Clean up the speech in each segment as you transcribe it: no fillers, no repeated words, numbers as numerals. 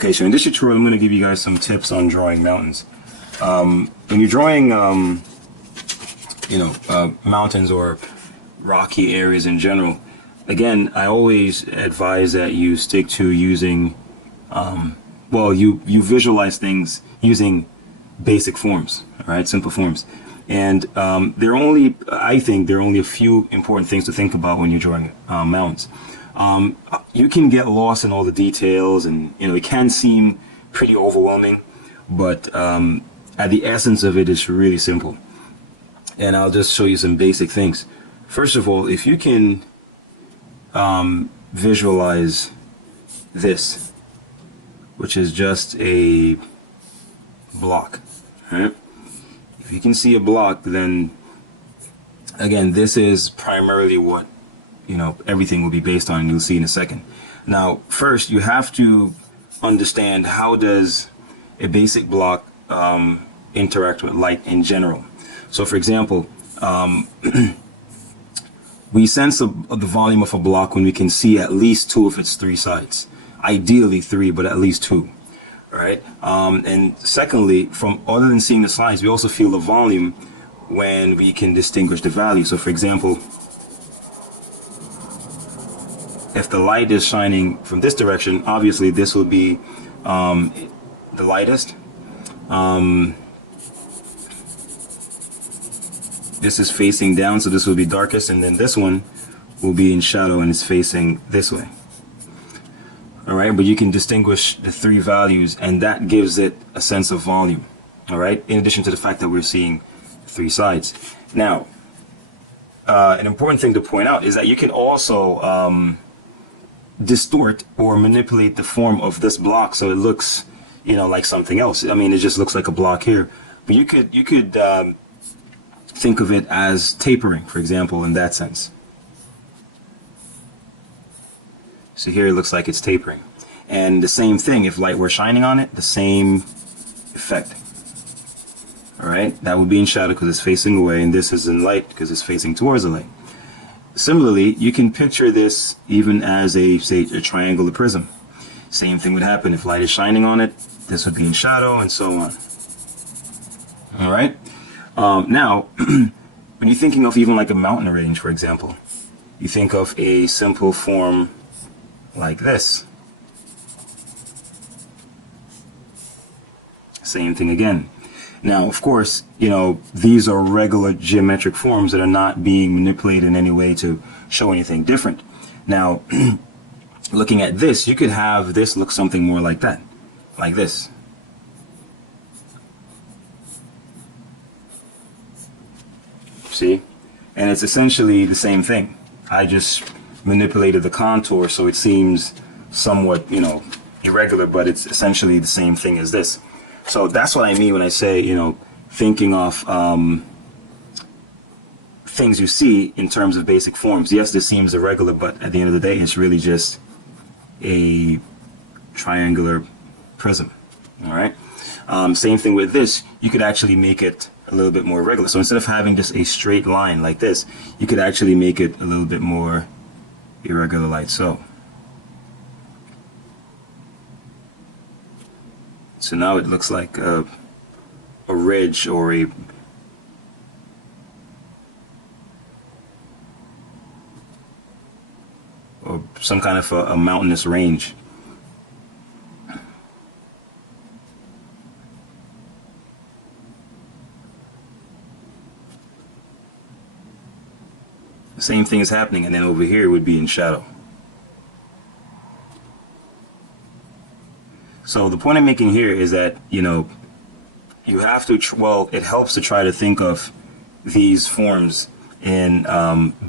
Okay, so in this tutorial, I'm going to give you guys some tips on drawing mountains. When you're drawing, mountains or rocky areas in general, again, I always advise that you stick to using, you visualize things using basic forms, all right, simple forms. And I think there are only a few important things to think about when you're drawing mountains. You can get lost in all the details, and it can seem pretty overwhelming, but at the essence of it is really simple. And I'll just show you some basic things. First of all, if you can visualize this, which is just a block, right? If you can see a block, then again, this is primarily what everything will be based on, and you'll see in a second. Now, first, you have to understand, how does a basic block interact with light in general. So, for example, we sense the volume of a block when we can see at least two of its three sides. Ideally three, but at least two. Right? And secondly, other than seeing the sides, we also feel the volume when we can distinguish the value. So, for example, if the light is shining from this direction, obviously this will be the lightest. This is facing down, so this will be darkest, and then this one will be in shadow and it's facing this way. Alright, but you can distinguish the three values, and that gives it a sense of volume. Alright, in addition to the fact that we're seeing three sides. Now, an important thing to point out is that you can also distort or manipulate the form of this block so it looks, like something else. I mean, it just looks like a block here. But you could think of it as tapering, for example, in that sense. So here it looks like it's tapering. And the same thing, if light were shining on it, the same effect. Alright, that would be in shadow because it's facing away, and this is in light because it's facing towards the light. Similarly, you can picture this even as a triangular prism. Same thing would happen if light is shining on it, this would be in shadow, and so on. Alright, now, when you're thinking of even like a mountain range, for example, you think of a simple form like this. Same thing again. Now, of course, these are regular geometric forms that are not being manipulated in any way to show anything different. Now, looking at this, you could have this look something more like that, like this. See? And it's essentially the same thing. I just manipulated the contour so it seems somewhat, irregular, but it's essentially the same thing as this. So that's what I mean when I say, thinking of things you see in terms of basic forms. Yes, this seems irregular, but at the end of the day, it's really just a triangular prism. All right. Same thing with this. You could actually make it a little bit more regular. So instead of having just a straight line like this, you could actually make it a little bit more irregular, like so. So now it looks like a ridge or some kind of a mountainous range. The same thing is happening, and then over here it would be in shadow. So the point I'm making here is that, you have to, it helps to try to think of these forms in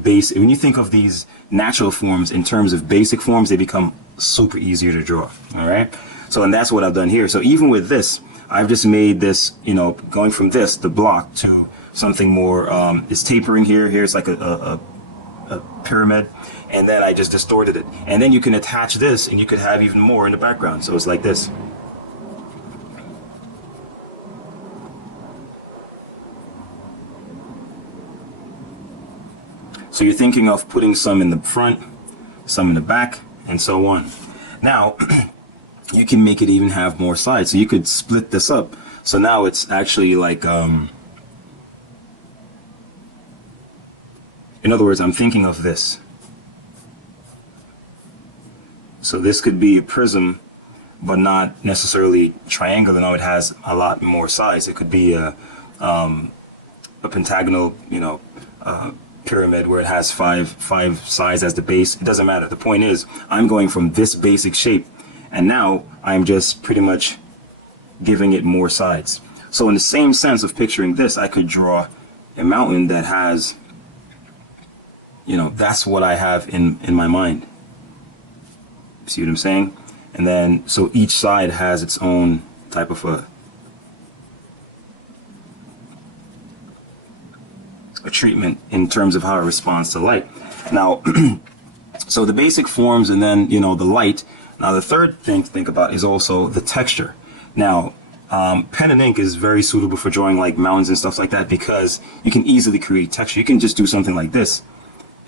basic. When you think of these natural forms in terms of basic forms, they become super easier to draw. All right. So, and that's what I've done here. So even with this, I've just made this, going from this, the block, to something more, it's tapering here. Here's like a pyramid. And then I just distorted it. And then you can attach this, and you could have even more in the background. So it's like this. So you're thinking of putting some in the front, some in the back, and so on. Now, you can make it even have more sides. So you could split this up. So now it's actually like, in other words, I'm thinking of this. So this could be a prism, but not necessarily triangular. No, it has a lot more sides. It could be a pentagonal, pyramid where it has five sides as the base. It doesn't matter. The point is, I'm going from this basic shape, and now I'm just pretty much giving it more sides. So in the same sense of picturing this, I could draw a mountain that has, that's what I have in my mind. See what I'm saying? And then, so each side has its own type of a treatment in terms of how it responds to light. Now, so the basic forms, and then, the light. Now, the third thing to think about is also the texture. Now, pen and ink is very suitable for drawing like mountains and stuff like that, because you can easily create texture. You can just do something like this,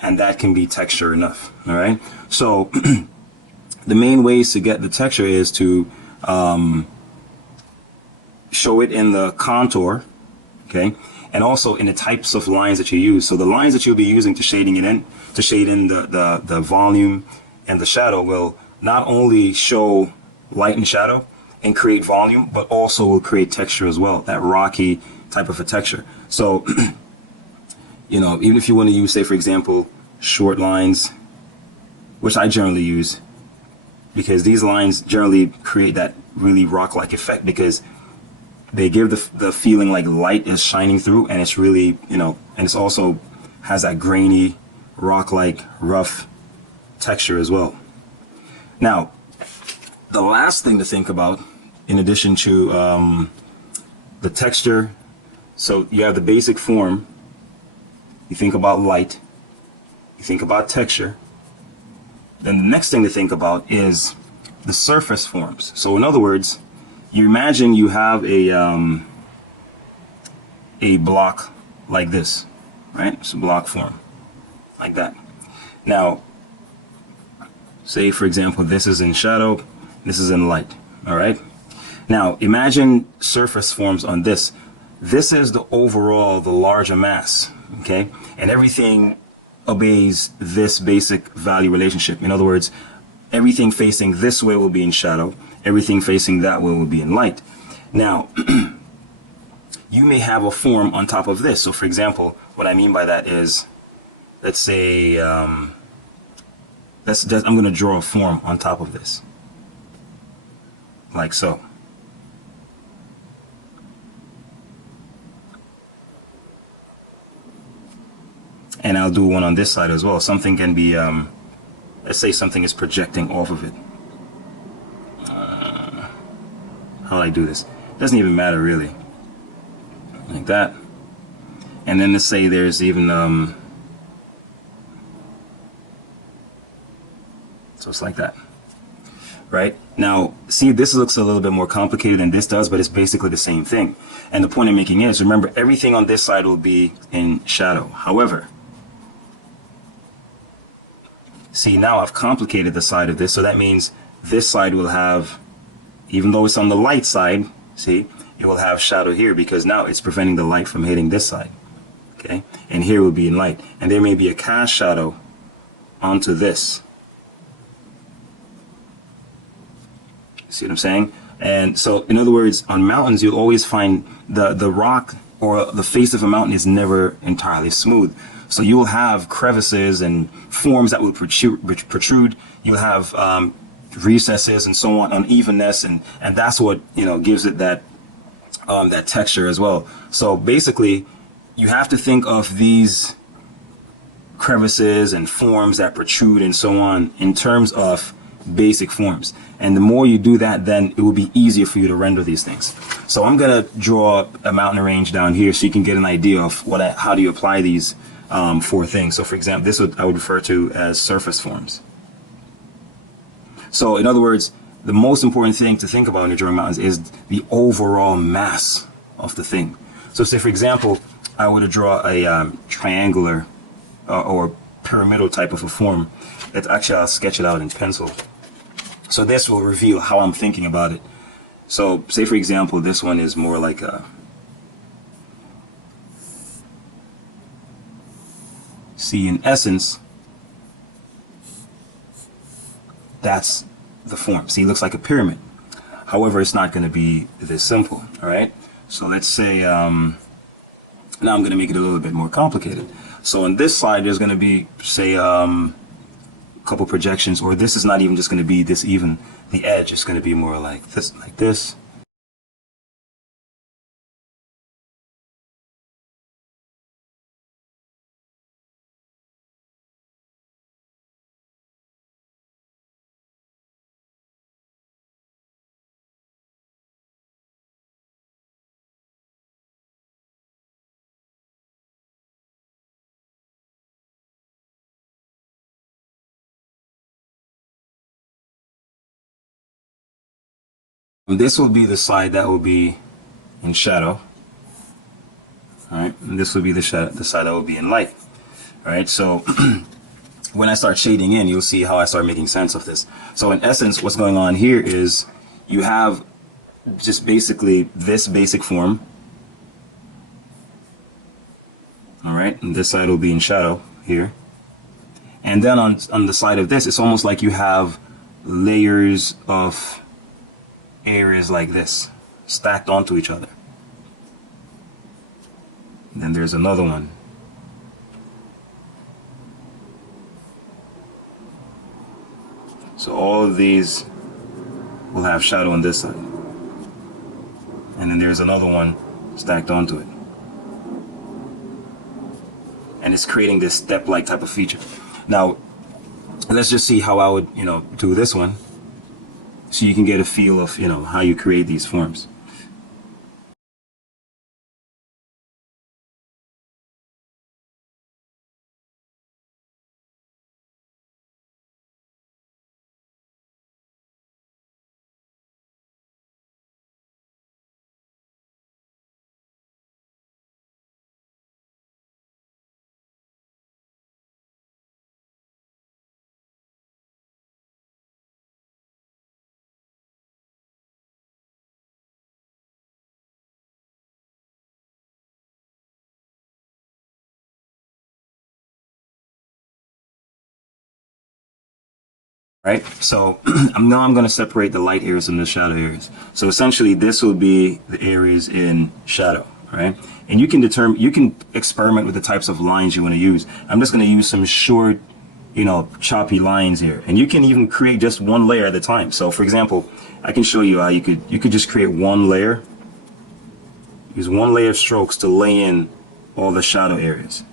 and that can be texture enough. All right. So the main ways to get the texture is to show it in the contour, okay, and also in the types of lines that you use. So the lines that you'll be using to shade in the volume and the shadow will not only show light and shadow and create volume, but also will create texture as well, that rocky type of a texture. So, even if you want to use, say, for example, short lines, which I generally use, because these lines generally create that really rock-like effect, because they give the feeling like light is shining through, and it's really, and it's also has that grainy, rock-like, rough texture as well. Now, the last thing to think about, in addition to the texture, so you have the basic form, you think about light, you think about texture, then the next thing to think about is the surface forms. So in other words, you imagine you have a block like this, right? It's a block form like that. Now, say for example, this is in shadow, this is in light, all right? Now, imagine surface forms on this. This is the overall, the larger mass, okay? And everything obeys this basic value relationship. In other words, everything facing this way will be in shadow, everything facing that way will be in light. Now, you may have a form on top of this. So for example, what I mean by that is, let's say, I'm going to draw a form on top of this, like so. And I'll do one on this side as well. Something can be, let's say something is projecting off of it. How do I do this? Doesn't even matter really. Like that. And then let's say there's even, so it's like that. Right? Now, see, this looks a little bit more complicated than this does, but it's basically the same thing. And the point I'm making is, remember, everything on this side will be in shadow. However, see, now I've complicated the side of this, so that means this side will have, even though it's on the light side, see, it will have shadow here, because now it's preventing the light from hitting this side, okay? And here will be in light. And there may be a cast shadow onto this. See what I'm saying? And so, in other words, on mountains, you'll always find the rock or the face of a mountain is never entirely smooth. So you will have crevices and forms that will protrude. You'll have recesses and so on, unevenness, and that's what gives it that that texture as well. So basically, you have to think of these crevices and forms that protrude and so on in terms of basic forms. And the more you do that, then it will be easier for you to render these things. So I'm gonna draw a mountain range down here so you can get an idea of how do you apply these four things. So for example, this I would refer to as surface forms. So in other words, the most important thing to think about when you're drawing mountains is the overall mass of the thing. So say for example, I were to draw a triangular or pyramidal type of a form. I'll sketch it out in pencil. So this will reveal how I'm thinking about it. So say for example, this one is more like a, see, in essence, that's the form. See, it looks like a pyramid. However, it's not going to be this simple. All right. So let's say, now I'm going to make it a little bit more complicated. So on this side, there's going to be, say, a couple projections, or this is not even just going to be this even. The edge is going to be more like this, like this. This will be the side that will be in shadow. All right, and this will be the side that will be in light. All right, so when I start shading in, you'll see how I start making sense of this. So in essence, what's going on here is you have just basically this basic form. All right, and this side will be in shadow here. And then on the side of this, it's almost like you have layers of areas like this stacked onto each other. And then there's another one. So all of these will have shadow on this side. And then there's another one stacked onto it. And it's creating this step-like type of feature. Now, let's just see how I would, do this one, so you can get a feel of, how you create these forms. Right? So now I'm going to separate the light areas from the shadow areas. So essentially this will be the areas in shadow, right? And you can experiment with the types of lines you want to use. I'm just going to use some short, choppy lines here. And you can even create just one layer at a time. So for example, I can show you how you could just create one layer. Use one layer of strokes to lay in all the shadow areas.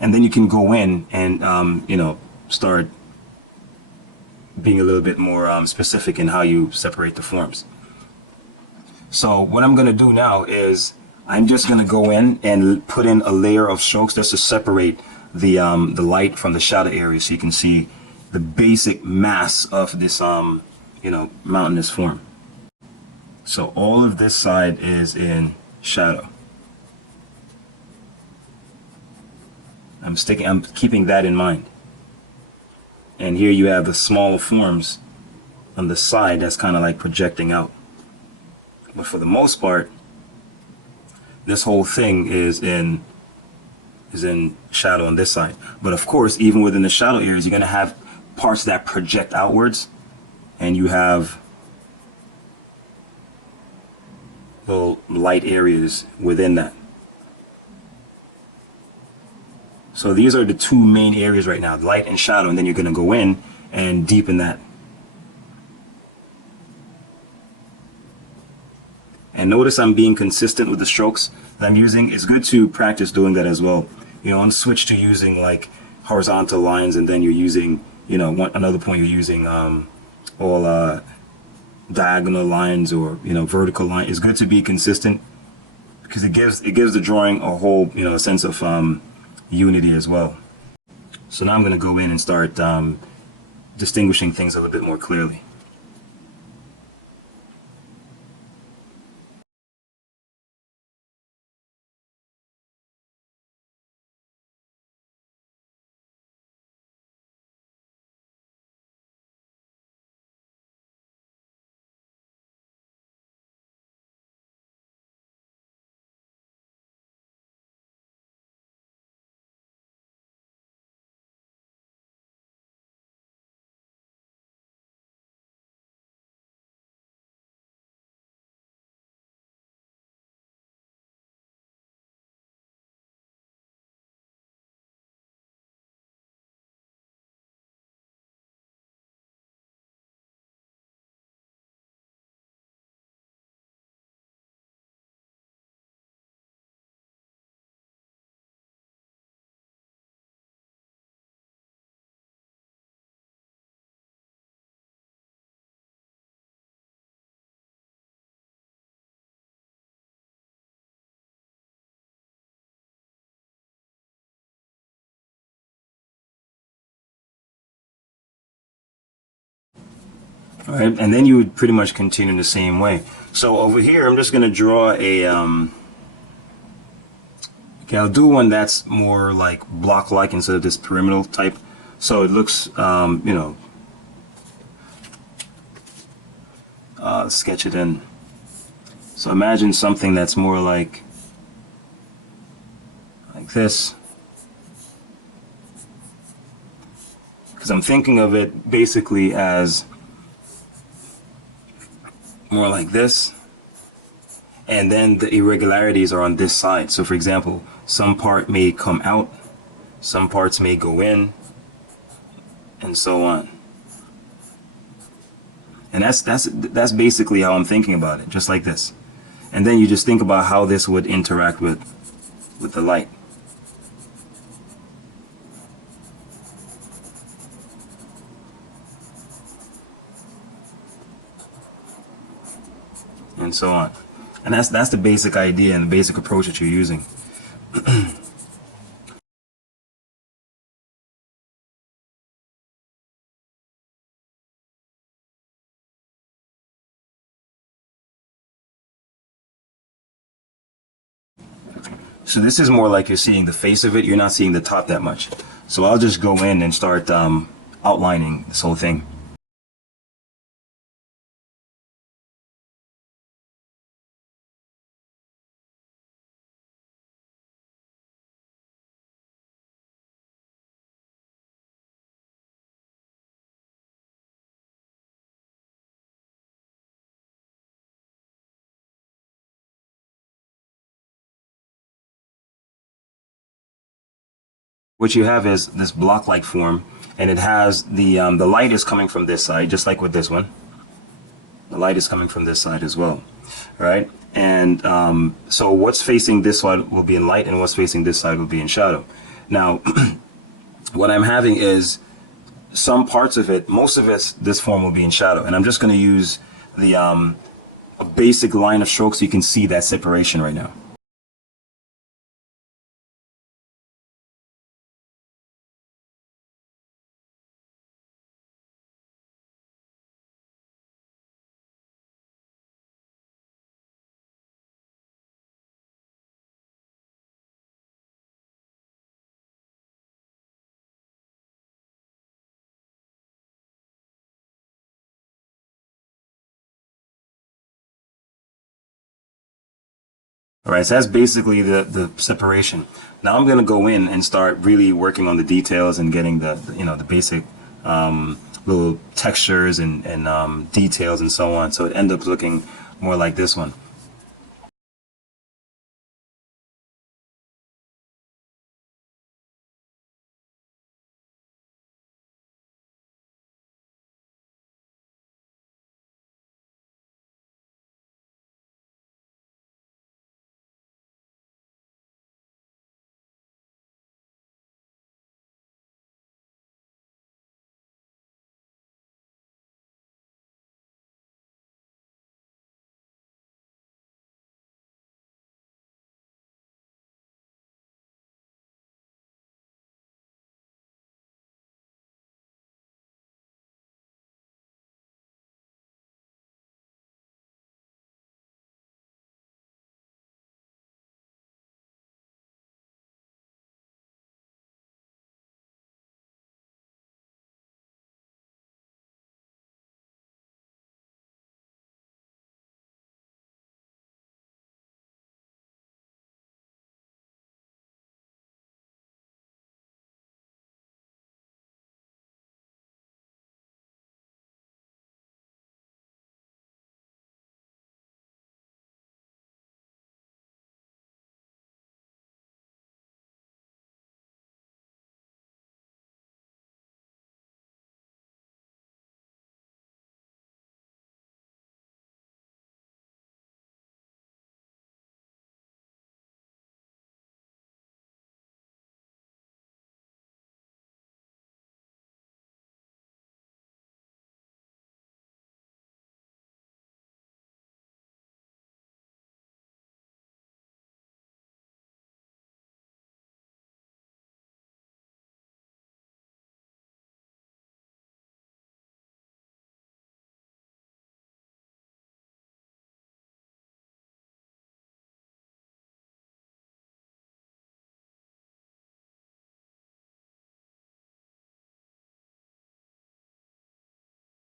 And then you can go in and, start being a little bit more specific in how you separate the forms. So what I'm going to do now is I'm just going to go in and put in a layer of strokes just to separate the light from the shadow area, so you can see the basic mass of this, mountainous form. So all of this side is in shadow. I'm keeping that in mind. And here you have the smaller forms on the side that's kind of like projecting out. But for the most part, this whole thing is in shadow on this side. But of course, even within the shadow areas, you're going to have parts that project outwards, and you have little light areas within that. So these are the two main areas right now, light and shadow, and then you're going to go in and deepen that. And notice I'm being consistent with the strokes that I'm using. It's good to practice doing that as well. And switch to using like horizontal lines, and then you're using, another point you're using all diagonal lines, or vertical line. It's good to be consistent, because it gives the drawing a whole sense of unity as well. So now I'm going to go in and start distinguishing things a little bit more clearly. All right, and then you would pretty much continue the same way. So over here, I'm just going to draw a, okay, I'll do one that's more like block-like instead of this pyramidal type. So it looks, you know, sketch it in. So imagine something that's more like this. Because I'm thinking of it basically as more like this. And then the irregularities are on this side. So for example, some part may come out, some parts may go in, and so on. And that's basically how I'm thinking about it, just like this. And then you just think about how this would interact with the light. And so on. And that's the basic idea and the basic approach that you're using. So this is more like you're seeing the face of it, you're not seeing the top that much. So I'll just go in and start outlining this whole thing. What you have is this block-like form, and it has the light is coming from this side, just like with this one. The light is coming from this side as well, right? And so what's facing this side will be in light, and what's facing this side will be in shadow. Now, what I'm having is some parts of it, most of it, this form will be in shadow, and I'm just going to use the a basic line of stroke so you can see that separation right now. All right, so that's basically the separation. Now I'm going to go in and start really working on the details and getting the you know, the basic little textures and details and so on. So it ends up looking more like this one.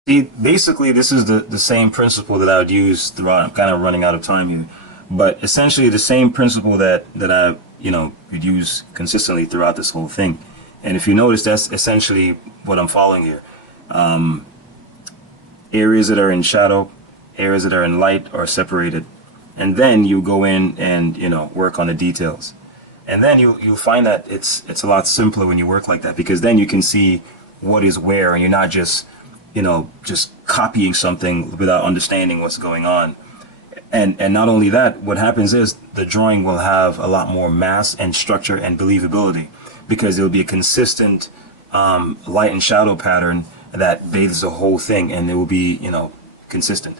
See, basically, this is the same principle that I would use throughout. I'm kind of running out of time here, but essentially the same principle that I, would use consistently throughout this whole thing. And if you notice, that's essentially what I'm following here. Areas that are in shadow, areas that are in light are separated, and then you go in and work on the details. And then you'll find that it's a lot simpler when you work like that, because then you can see what is where, and you're not just copying something without understanding what's going on. And not only that, what happens is the drawing will have a lot more mass and structure and believability, because it'll be a consistent light and shadow pattern that bathes the whole thing, and it will be consistent.